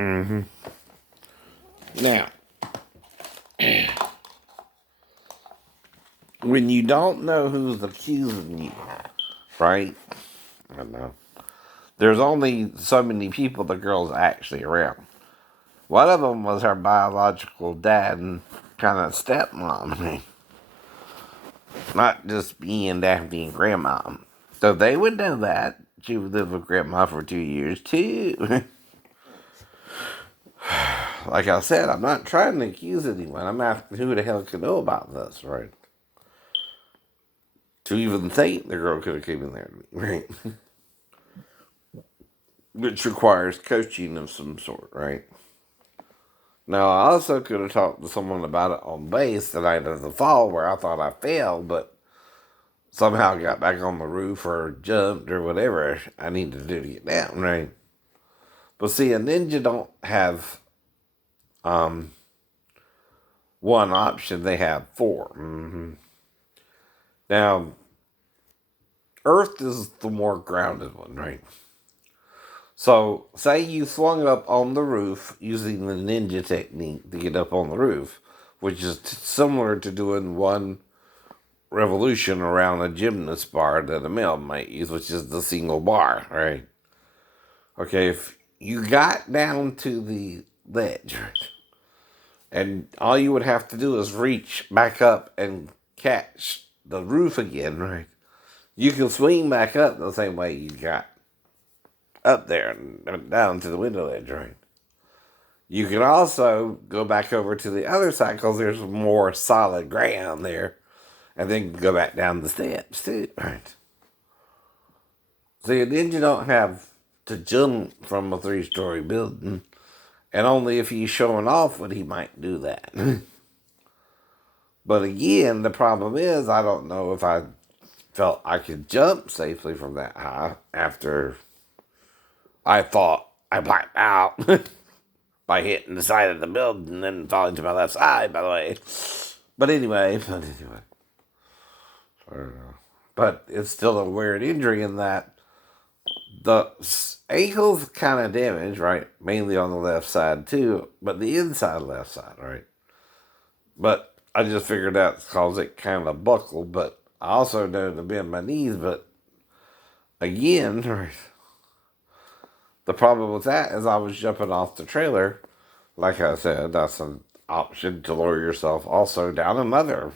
Mm-hmm. Now, when you don't know who's accusing you, right? I don't know. There's only so many people the girl's actually around. One of them was her biological dad and kind of stepmom. I mean, not just being Daphne and grandma. So they would know that. She would live with grandma for 2 years too. Like I said, I'm not trying to accuse anyone. I'm asking who the hell could know about this, right? To even think the girl could have came in there, right? Which requires coaching of some sort, right? Now, I also could have talked to someone about it on base the night of the fall where I thought I failed, but somehow got back on the roof or jumped or whatever I needed to do to get down, right? But see, a ninja don't have um, one option, they have 4. Mm-hmm. Now, Earth is the more grounded one, right? So, say you swung up on the roof using the ninja technique to get up on the roof, which is similar to doing one revolution around a gymnast bar that a male might use, which is the single bar, right? Okay, if you got down to the ledge, right, and all you would have to do is reach back up and catch the roof again, right? You can swing back up the same way you got up there and down to the window ledge, right? You can also go back over to the other side because there's more solid ground there, and then go back down the steps too, right? See, a ninja don't have to jump from a 3-story building, and only if he's showing off would he might do that. But again, the problem is I don't know if I felt I could jump safely from that high after I thought I blacked out by hitting the side of the building and then falling to my left side, by the way. But anyway, I don't know. But it's still a weird injury in that the ankle's kind of damaged, right? Mainly on the left side too, but the inside left side, right? But I just figured that's because it kind of buckled, but I also know to bend my knees, but again, right, the problem with that is I was jumping off the trailer. Like I said, that's an option to lower yourself also down another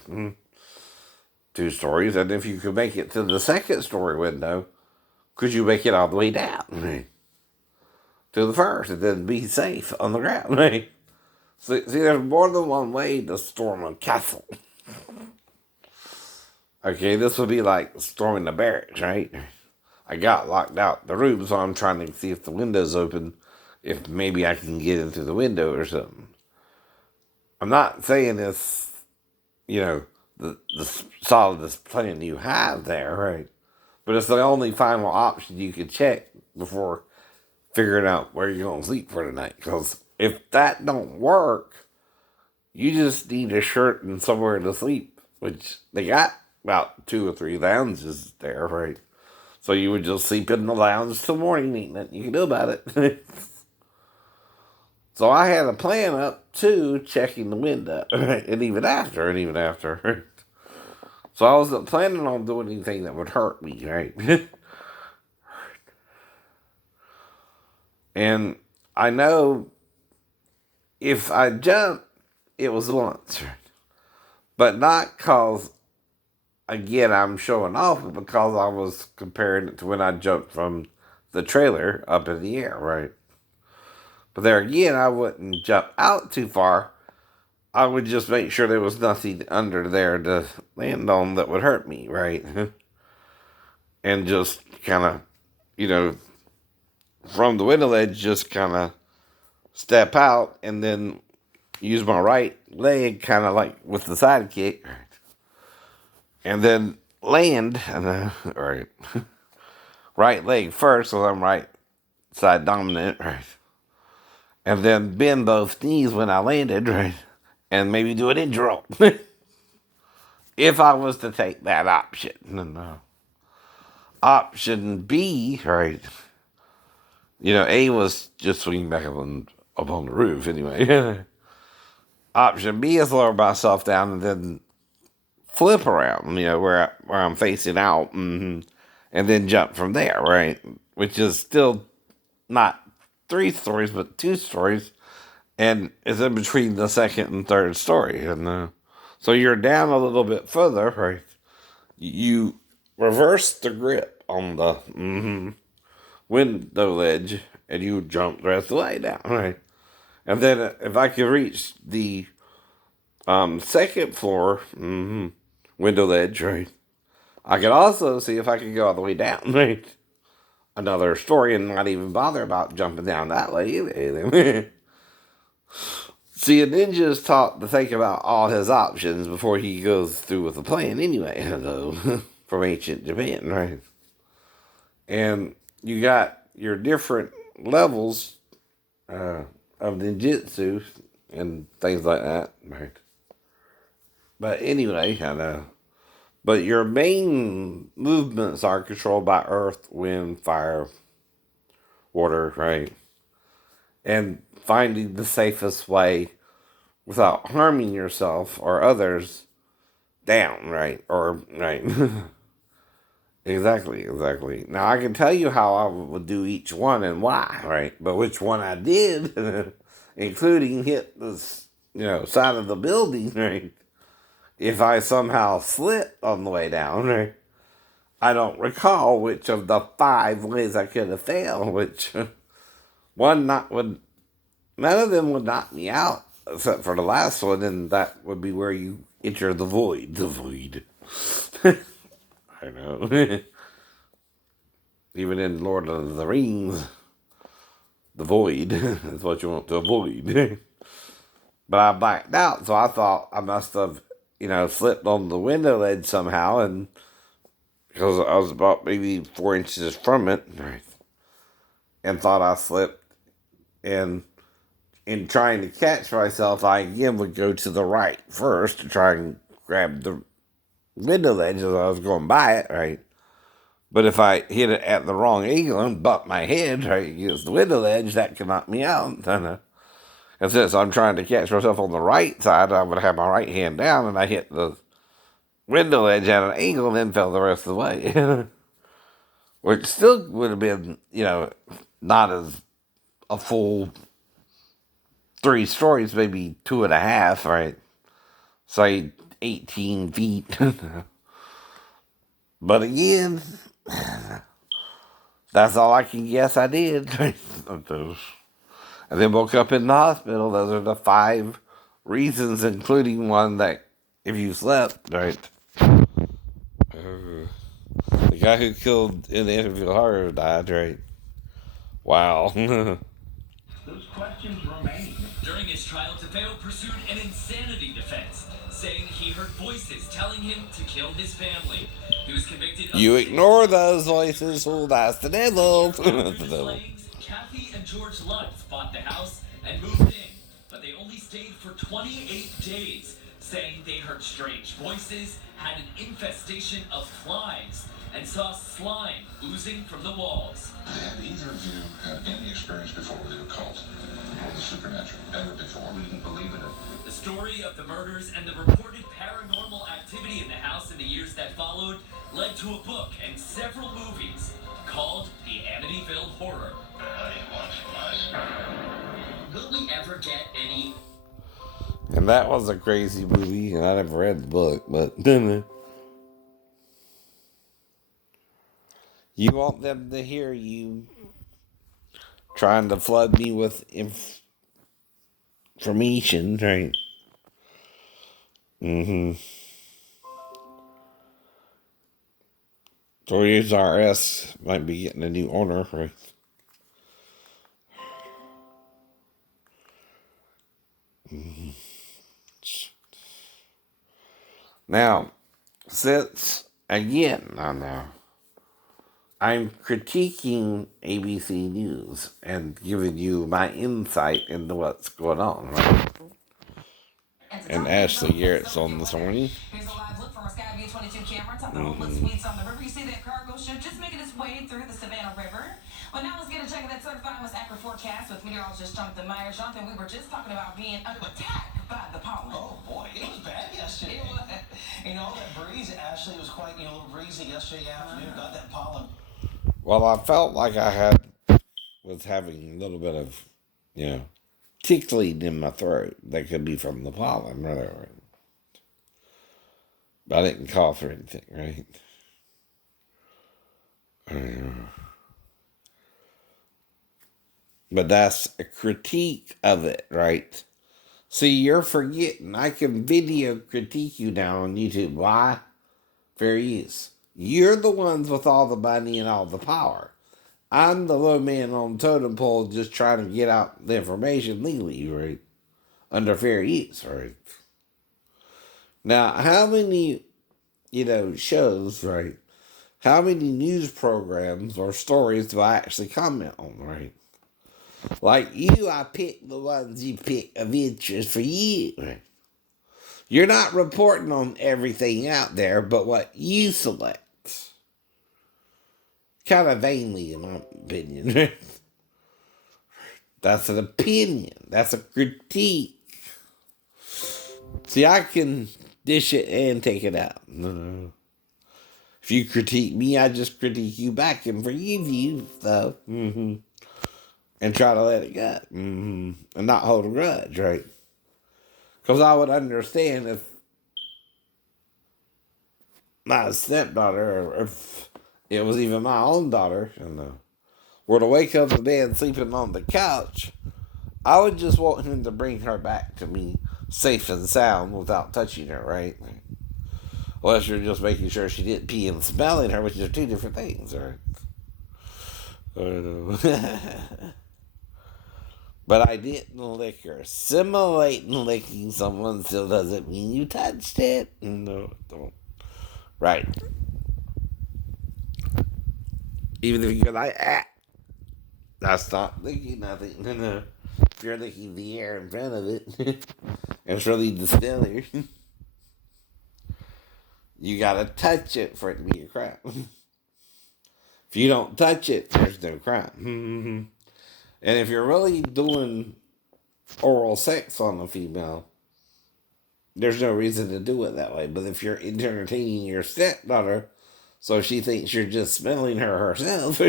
2 stories. And if you could make it to the second story window, could you make it all the way down to the first and then be safe on the ground? Right? See, there's more than one way to storm a castle. Okay, this would be like storming the barracks, right? I got locked out the room, so I'm trying to see if the window's open, if maybe I can get into the window or something. I'm not saying this, the solidest plan you have there, right? But it's the only final option you can check before figuring out where you're going to sleep for the night. Because if that don't work, you just need a shirt and somewhere to sleep, which they got about 2 or 3 lounges there, right? So you would just sleep in the lounge till morning, ain't nothing you can do about it. So I had a plan up to checking the window, right? and even after. So I wasn't planning on doing anything that would hurt me, right? And I know if I jumped, it was once, right? But not because, again, I'm showing off, but because I was comparing it to when I jumped from the trailer up in the air, right? But there again, I wouldn't jump out too far. I would just make sure there was nothing under there to land on that would hurt me, right? And just kind of, from the window ledge, just kind of step out and then use my right leg kind of like with the side kick and then land right, right leg first, so I'm right side dominant, right? And then bend both knees when I landed, right? And maybe do an intro. If I was to take that option. No. Option B, right? A was just swinging back up and up on the roof anyway. Option B is lower myself down and then flip around, where I'm facing out, and then jump from there, right? Which is still not 3 stories, but 2 stories, and it's in between the second and third story, and so you're down a little bit further, right? You reverse the grip on the window ledge, and you jump the rest of the way down, right? And then if I could reach the second floor window ledge, right, I could also see if I could go all the way down, right? Another story and not even bother about jumping down that way either. See, a ninja is taught to think about all his options before he goes through with the plan anyway, though, from ancient Japan, right? And you got your different levels of ninjutsu and things like that, right? But anyway, I know. But your main movements are controlled by earth, wind, fire, water, right? And finding the safest way without harming yourself or others down, right? Or, right. Exactly. Now, I can tell you how I would do each one and why, right? But which one I did, including hit the, side of the building, right? If I somehow slipped on the way down, right? I don't recall which of the 5 ways I could have failed, which one not would none of them would knock me out except for the last one, and that would be where you enter the void. The void. I know. Even in Lord of the Rings, the void is what you want to avoid. But I blacked out, so I thought I must have, slipped on the window ledge somehow, and because I was about maybe 4 inches from it, right, and thought I slipped. And in trying to catch myself, I again would go to the right first to try and grab the window ledge as I was going by it, right? But if I hit it at the wrong angle and butt my head right against the window ledge, that could knock me out. And since I'm trying to catch myself on the right side, I would have my right hand down, and I hit the window ledge at an angle and then fell the rest of the way. Which still would have been, not as a full 3 stories, maybe 2.5, right? Say 18 feet. But again, that's all I can guess I did. And then woke up in the hospital. Those are the 5 reasons, including one that if you slept, right? The guy who killed in the interview horror died, right? Wow. Those questions remain. During his trial, DeFeo pursued an insanity defense, saying he heard voices telling him to kill his family. He was convicted of... You ignore those voices, well, that's the devil. Kathy and George Lutz bought the house and moved in, but they only stayed for 28 days, saying they heard strange voices, had an infestation of flies, and saw slime oozing from the walls. Have either of you had any experience before with the occult or the supernatural? Ever before? We didn't believe in it. The story of the murders and the reported paranormal activity in the house in the years that followed led to a book and several movies called The Amityville Horror. Will we ever get any? And that was a crazy movie, and I never read the book, but you want them to hear you trying to flood me with information, right? Toys R Us might be getting a new owner, right? Now, since, again, I know, I'm critiquing ABC News and giving you my insight into what's going on, right? And Ashley Garrett's on this morning. Here's a live look from our Skyview 22 camera. Top of the Oakland Suites on the river. You see that cargo ship just making its way through the Savannah River. Well, now let's get a check of that certified most accurate forecast with meteorologist Jonathan Myers. Jonathan, we were just talking about being under attack by the pollen. Oh boy, it was bad yesterday. It was. That breeze, Ashley, was quite, a little breezy yesterday afternoon. Got that pollen. Well, I felt like was having a little bit of, tickling in my throat. That could be from the pollen, rather. But I didn't cough or anything, right? But that's a critique of it, right? See, you're forgetting. I can video critique you now on YouTube. Why? Fair use. You're the ones with all the money and all the power. I'm the low man on the totem pole just trying to get out the information legally, right? Under fair use, right? Now, how many, shows, right? How many news programs or stories do I actually comment on, right? Like you, I pick the ones you pick of interest for you, right? You're not reporting on everything out there, but what you select. Kind of vainly, in my opinion. That's an opinion. That's a critique. See, I can dish it and take it out. If you critique me, I just critique you back and forgive you, though. And try to let it go. And not hold a grudge, right? Because I would understand if my stepdaughter, or if it was even my own daughter, were to wake up in bed sleeping on the couch, I would just want him to bring her back to me safe and sound without touching her, right? Unless you're just making sure she didn't pee and smelling her, which are two different things, right? I know. But I didn't lick her. Simulating licking someone still doesn't mean you touched it. No, don't. Right. Even if you're like, that's not licking nothing. No. If you're licking the air in front of it, and it's really distiller, you gotta touch it for it to be a crime. If you don't touch it, there's no crime. And if you're really doing oral sex on a female, there's no reason to do it that way. But if you're entertaining your stepdaughter, so she thinks you're just smelling her herself,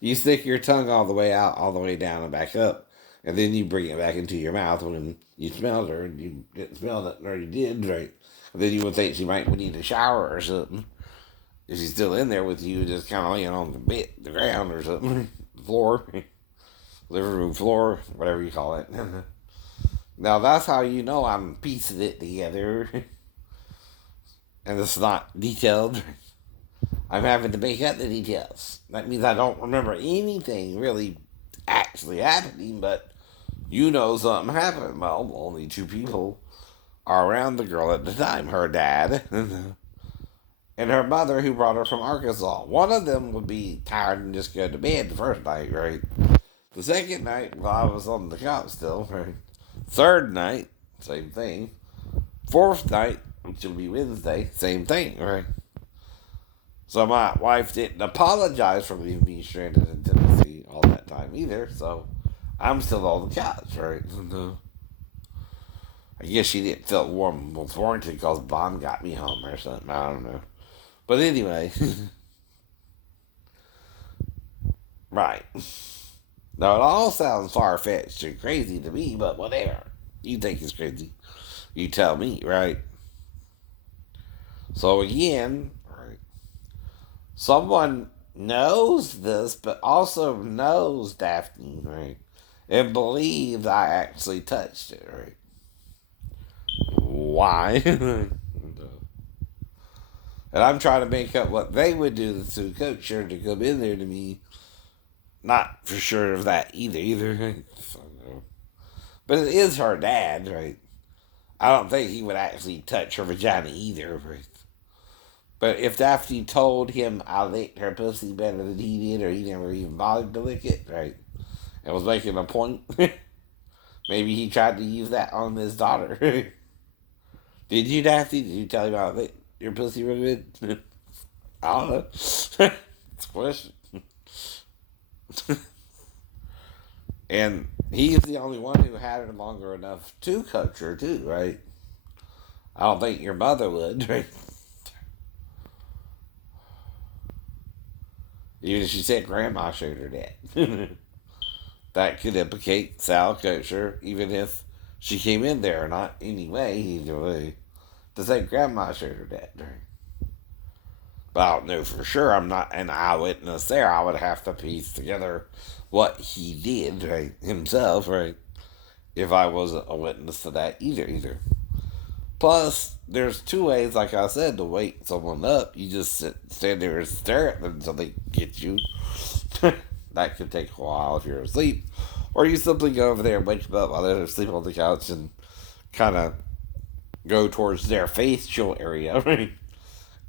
you stick your tongue all the way out, all the way down, and back up, and then you bring it back into your mouth when you smelled her, and you didn't smell it, or you did, right? And then you would think she might need a shower or something. If she's still in there with you, just kind of laying on the ground or something, floor, living room floor, whatever you call it. Now that's how you know I'm piecing it together, and it's not detailed. I'm having to make up the details. That means I don't remember anything really actually happening, but something happened. Well, only two people are around the girl at the time. Her dad and her mother, who brought her from Arkansas. One of them would be tired and just go to bed the first night, right? The second night, I was on the couch still, right? Third night, same thing. Fourth night, which will be Wednesday, same thing, right? So my wife didn't apologize for leaving me stranded in Tennessee all that time either, so I'm still on the couch, right? I guess she didn't feel warm with warranty because Bond got me home or something. I don't know. But anyway. Right. Now, it all sounds far-fetched and crazy to me, but whatever. You think it's crazy. You tell me, right? So again, right, someone knows this, but also knows Daphne, right? And believes I actually touched it, right? Why? And I'm trying to make up what they would do to coach her to come in there to me. Not for sure of that either. But it is her dad, right? I don't think he would actually touch her vagina either, right? But if Daphne told him I licked her pussy better than he did, or he never even bothered to lick it, right? And was making a point, maybe he tried to use that on his daughter. Did you, Daphne? Did you tell him I licked your pussy really good? I don't know. It's a question. And he's the only one who had her longer enough to coach her, too, right? I don't think your mother would, right? Even if she said grandma showed her that. That could implicate Sal coached her, even if she came in there or not anyway, either way. To say grandma showed her that, right? But I don't know for sure. I'm not an eyewitness there. I would have to piece together what he did, right, himself, right, if I wasn't a witness to that either. Plus, there's two ways, like I said, to wake someone up. You just stand there and stare at them until they get you. That could take a while if you're asleep. Or you simply go over there and wake them up while they're asleep on the couch and kind of go towards their facial area, right?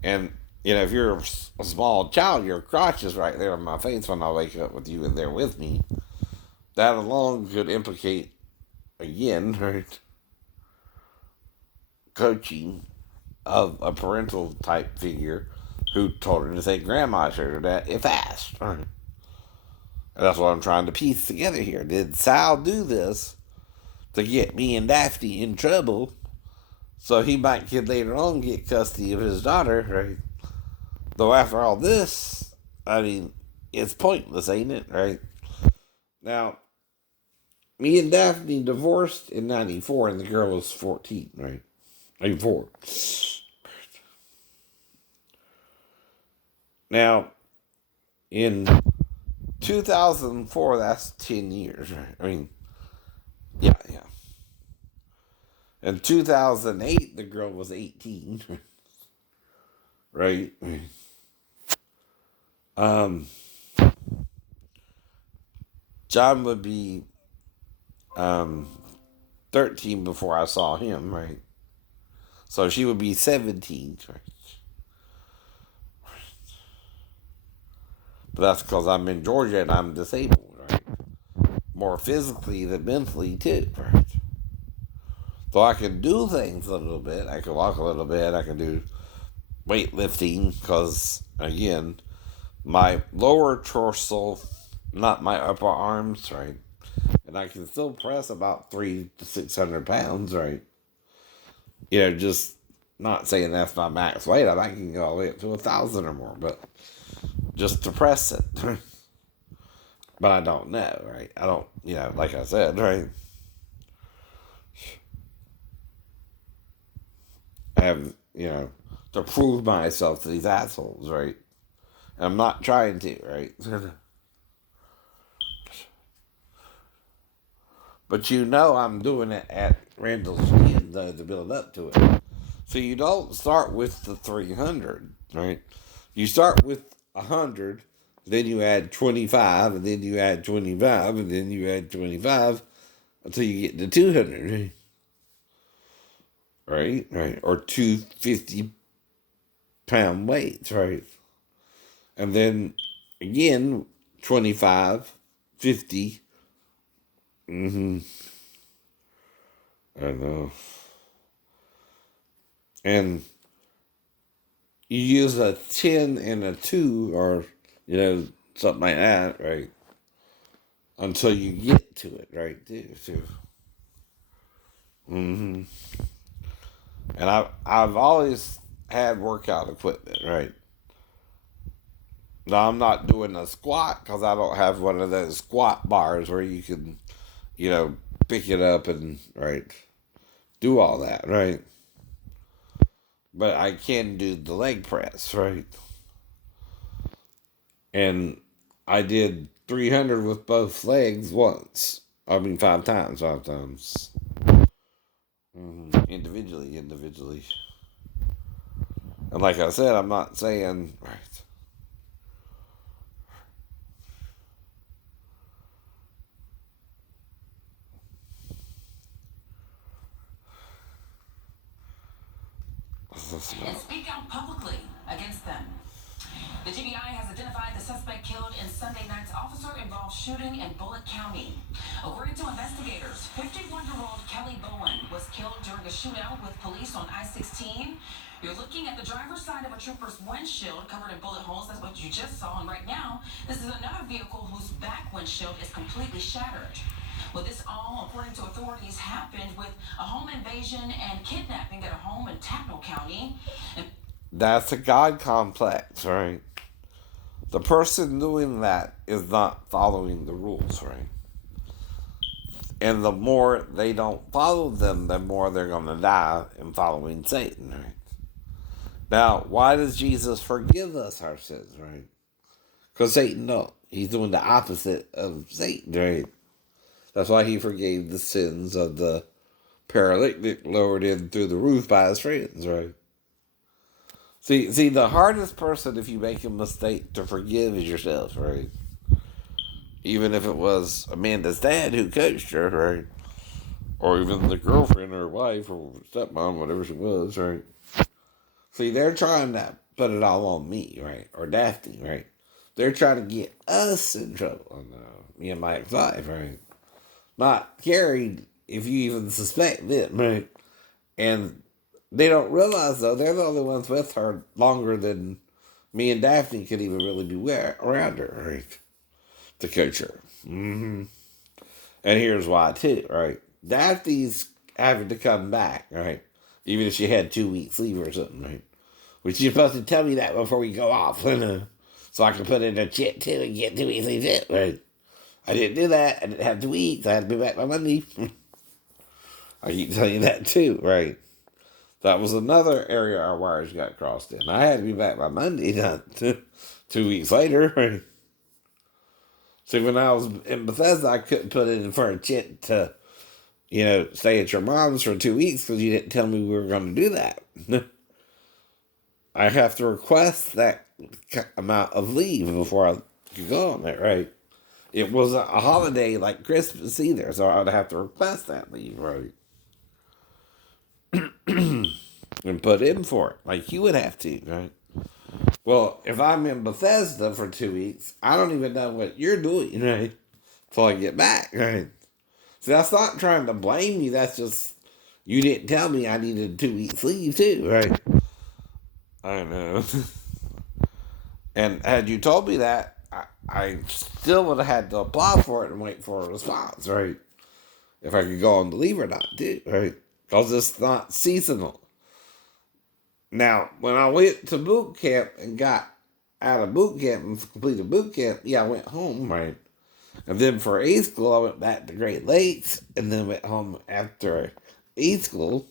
And, if you're a small child, your crotch is right there on my face when I wake up with you in there with me. That alone could implicate, again, right, coaching of a parental type figure who told her to say grandma showed her that if asked. Right? And that's what I'm trying to piece together here. Did Sal do this to get me and Daphne in trouble so he might later on get custody of his daughter, right? Though after all this, I mean, it's pointless, ain't it, right? Now, me and Daphne divorced in 94 and the girl was 14, right? 94. Now, in 2004, that's 10 years, right? I mean, yeah. In 2008, the girl was 18, right? John would be 13 before I saw him, right? So she would be 17, right? But that's because I'm in Georgia and I'm disabled, right? More physically than mentally, too, right? So I can do things a little bit. I can walk a little bit. I can do weightlifting because, again, my lower torso, not my upper arms, right? And I can still press about 300 to 600 pounds, right? Just not saying that's my max weight. I can go all the way up to 1,000 or more, but just to press it. But I don't know, right? I don't, like I said, right? I have, to prove myself to these assholes, right? And I'm not trying to, right? But I'm doing it at Randall's Gym, though, to build up to it. So you don't start with the 300, right? You start with 100, then you add 25, and then you add 25, and then you add 25 until you get to 200, right? Right. Or 250-pound weights, right? And then again, 25, 50. I know. And you use a 10 and a 2 or, something like that, right? Until you get to it, right? Too. And I've always had workout equipment, right? Now, I'm not doing a squat because I don't have one of those squat bars where you can, pick it up and, right, do all that, right? But I can do the leg press, right? And I did 300 with both legs once. I mean, 5 times. Individually. And like I said, I'm not saying, right. And speak out publicly against them. The GBI has identified the suspect killed in Sunday night's officer-involved shooting in Bullitt County. According to investigators, 51-year-old Kelly Bowen was killed during a shootout with police on I-16. You're looking at the driver's side of a trooper's windshield covered in bullet holes. That's what you just saw. And right now, this is another vehicle whose back windshield is completely shattered. Well, this all, according to authorities, happened with a home invasion and kidnapping at a home in Tapno County. And That's a God complex, right? The person doing that is not following the rules, right? And the more they don't follow them, the more they're going to die in following Satan, right? Now, why does Jesus forgive us our sins, right? Because Satan don't. He's doing the opposite of Satan, right? That's why he forgave the sins of the paralytic lowered in through the roof by his friends, right? See, the hardest person if you make a mistake to forgive is yourself, right? Even if it was Amanda's dad who coached her, right? Or even the girlfriend or wife or stepmom, whatever she was, right? See, they're trying to put it all on me, right? Or Daphne, right? They're trying to get us in trouble. Me and my ex-wife, right? Not Carrie, if you even suspect it, right? And they don't realize, though, they're the only ones with her longer than me and Daphne could even really be around her, right? To coach her. Mm-hmm. And here's why, too, right? Daphne's having to come back, right? Even if she had 2 weeks leave or something, right? Which you're supposed to tell me that before we go off, so I can put in a chit, too, and get 2 weeks leave, right? I didn't do that. I didn't have 2 weeks. I had to be back by Monday. I keep telling you that, too, right? That was another area our wires got crossed in. I had to be back by Monday, not 2 weeks later, right? See, when I was in Bethesda, I couldn't put it in for a chit to, stay at your mom's for 2 weeks because you didn't tell me we were going to do that. I have to request that amount of leave before I could go on it, right? It was a holiday like Christmas either, so I would have to request that leave, right? And put in for it, like you would have to, right? Well, if I'm in Bethesda for 2 weeks, I don't even know what you're doing, right? Till I get back, right? See, that's not trying to blame you. That's just, you didn't tell me I needed 2 weeks leave too, right? I know. And had you told me that, I still would have had to apply for it and wait for a response, right? If I could go on the leave or not, too, right? Because it's not seasonal. Now, when I went to boot camp and got out of boot camp and completed boot camp, I went home, right? And then for A school, I went back to Great Lakes and then went home after A school.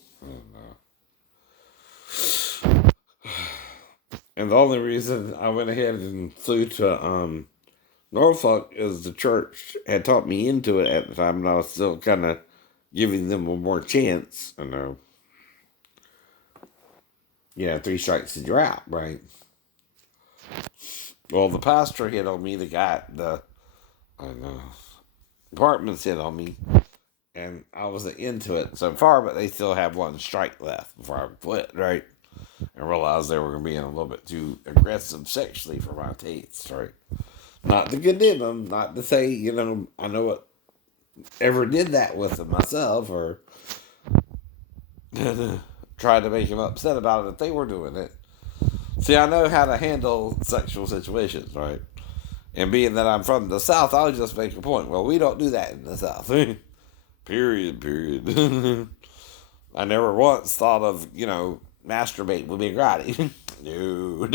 And the only reason I went ahead and flew to Norfolk is the church had taught me into it at the time, and I was still kind of giving them one more chance. 3 strikes and you're out, right? Well, the pastor hit on me, the apartments hit on me, and I wasn't into it so far, but they still have 1 strike left before I quit, right? And realized they were being a little bit too aggressive sexually for my taste, right? Not to condemn them, not to say, I know what ever did that with them myself, or tried to make him upset about it if they were doing it. See, I know how to handle sexual situations, right? And being that I'm from the South, I'll just make a point. Well, we don't do that in the South. Period. I never once thought of, masturbate with Big Roddy. No.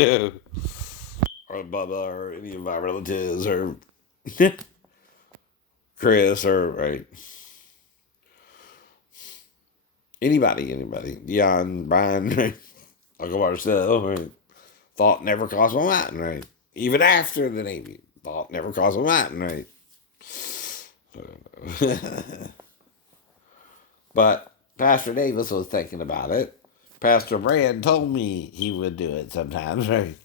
Or Bubba, or any of my relatives, or Chris, or, right. Anybody. Dion, Brian, right? Uncle Marcel, right? Thought never crossed my mind, right? Even after the Navy, thought never crossed my mind, right? But Pastor Davis was thinking about it. Pastor Brand told me he would do it sometimes, right?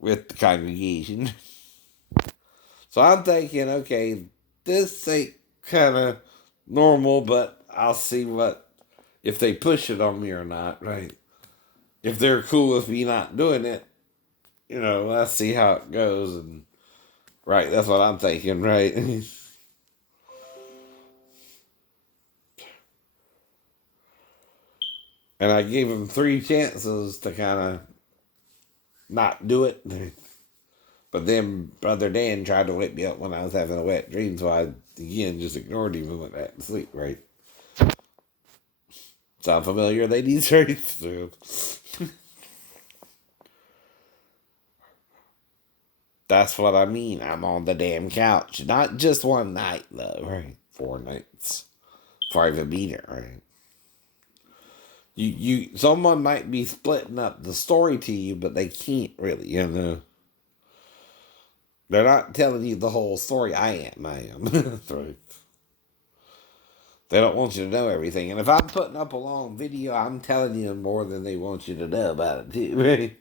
With the congregation. So I'm thinking, okay, this ain't kind of normal, but I'll see if they push it on me or not, right? If they're cool with me not doing it, let's see how it goes. And right, that's what I'm thinking, right? And I gave him 3 chances to kind of not do it. But then Brother Dan tried to wake me up when I was having a wet dream, so I, again, just ignored him and went back to sleep, right? Sound familiar, ladies? Right? So, that's what I mean. I'm on the damn couch. Not just one night, though, right? 4 nights. Before I even beat it, right? Someone might be splitting up the story to you, but they can't really, you know. They're not telling you the whole story. I am. That's right. They don't want you to know everything. And if I'm putting up a long video, I'm telling you more than they want you to know about it, too, right?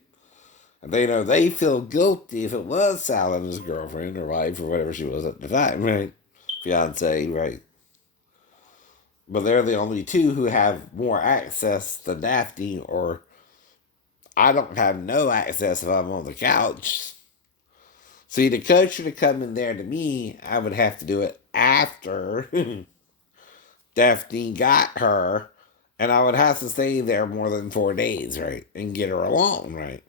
And they know they feel guilty if it was Sal and his girlfriend or wife or whatever she was at the time, right? Fiance, right? But they're the only two who have more access to Daphne, or I don't have no access if I'm on the couch. See, the coach should have come in there to me. I would have to do it after Daphne got her, and I would have to stay there more than 4 days, right? And get her along, right?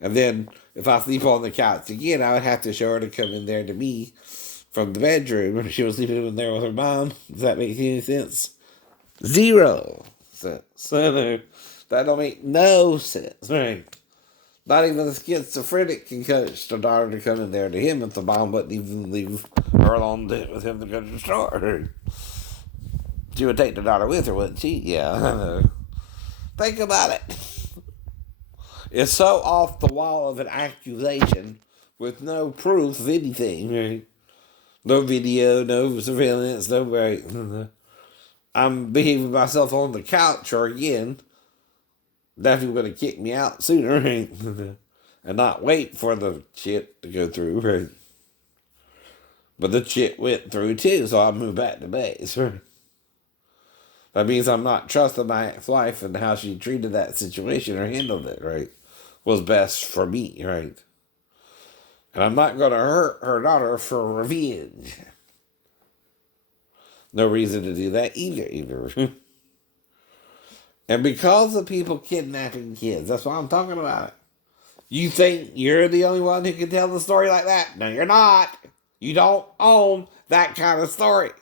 And then if I sleep on the couch again, I would have to show her to come in there to me from the bedroom. She was sleeping in there with her mom. Does that make any sense? 0 sense. So that don't make no sense, right? Not even a schizophrenic can coach the daughter to come in there to him if the mom wouldn't even leave her alone with him to go to the store. She would take the daughter with her, wouldn't she? Yeah. Think about it. It's so off the wall of an accusation with no proof of anything. Right? No video, no surveillance, no right. I'm behaving myself on the couch, or again, definitely going to kick me out sooner, right? And not wait for the shit to go through, right? But the shit went through too, so I moved back to base, right? That means I'm not trusting my ex-wife and how she treated that situation or handled it, right? Was best for me, right? And I'm not going to hurt her daughter for revenge. No reason to do that either. And because of people kidnapping kids, that's why I'm talking about it. You think you're the only one who can tell the story like that? No, you're not. You don't own that kind of story.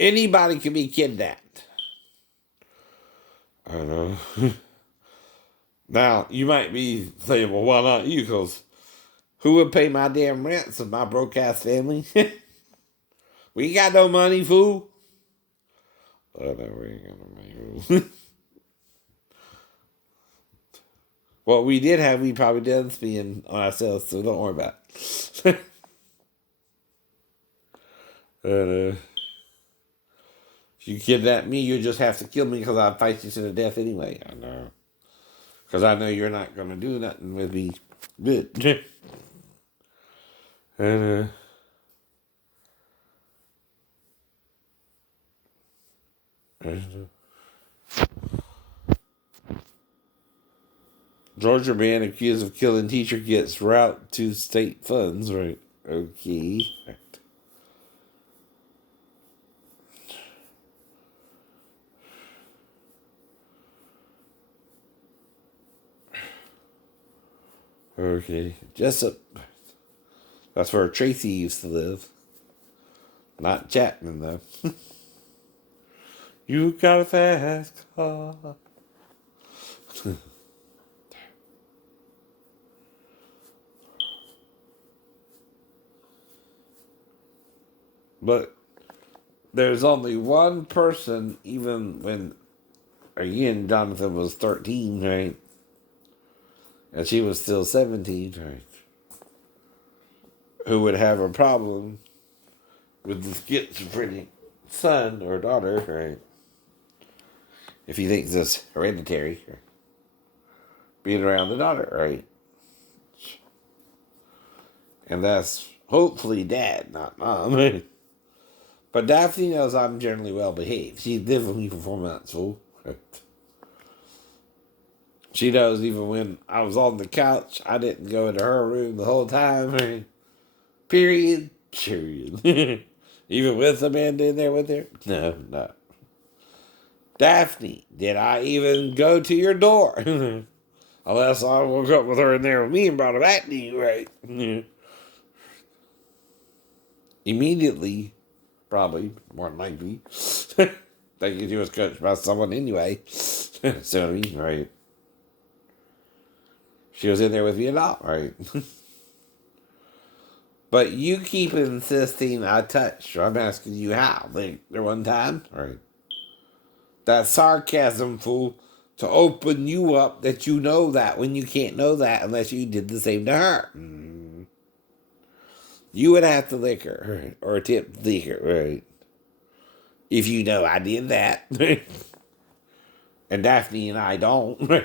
Anybody can be kidnapped. I don't know. Now, you might be saying, well, why not you? Because who would pay my damn rents of my broke-ass family? We ain't got no money, fool. I know we ain't got no money. What we did have, we probably did spend on ourselves, so don't worry about it. If you kidnap me, you just have to kill me because I'll fight you to the death anyway. I know. Because I know you're not going to do nothing with me good. And, Georgia man accused of killing teacher gets route to state funds, right? Okay. Okay. Jessup. That's where Tracy used to live. Not Chapman, though. You got a fast car. But there's only one person, even when, again, Jonathan was 13, right? And she was still 17, right? Who would have a problem with the schizophrenic son or daughter, right? If he thinks it's hereditary, right? Being around the daughter, right? And that's hopefully dad, not mom. But Daphne knows I'm generally well behaved. She lived with me for 4 months, fool. She knows even when I was on the couch, I didn't go into her room the whole time. Period. Even with Amanda in there with her? No, no. Daphne, did I even go to your door? Unless I woke up with her in there with me and brought her back to you, right? Immediately, probably, more than likely. Thinking she was coached by someone anyway. So, right? She was in there with me a lot, right? But you keep insisting I touched her. I'm asking you how. Like, there one time, right? That sarcasm, fool, to open you up that you know that when you can't know that unless you did the same to her. You would have to lick her, right? Or tip the liquor, right? If you know I did that. And Daphne and I don't.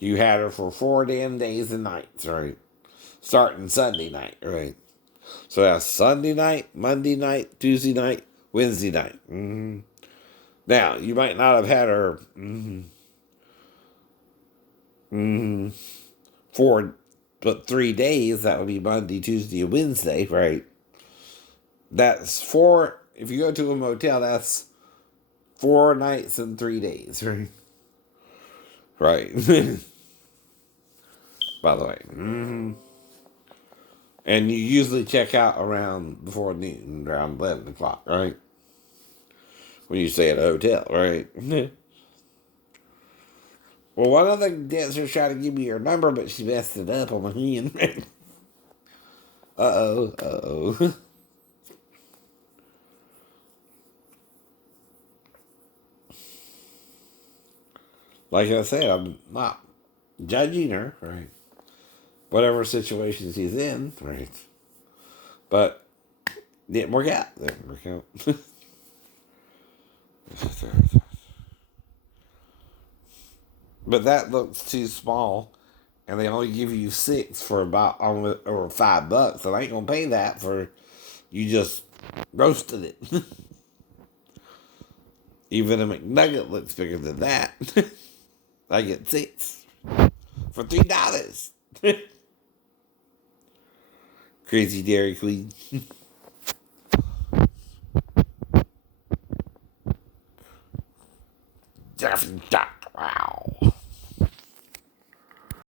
You had her for 4 damn days and nights, right? Starting Sunday night, right? So that's Sunday night, Monday night, Tuesday night, Wednesday night. Now, you might not have had her for but 3 days. That would be Monday, Tuesday, and Wednesday, right? That's 4. If you go to a motel, that's 4 nights and 3 days, right? Right. By the way. And you usually check out around before noon, around 11 o'clock, right? When you stay at a hotel, right? Well, one of the dancers tried to give me her number, but she messed it up on the hand. Uh-oh. Like I said, I'm not judging her, right? Whatever situation she's in, right? But didn't work out. Didn't work out. But that looks too small, and they only give you 6 for about over $5. And I ain't gonna pay that for you just roasted it. Even a McNugget looks bigger than that. I get 6 for $3. Crazy Dairy Queen. Wow.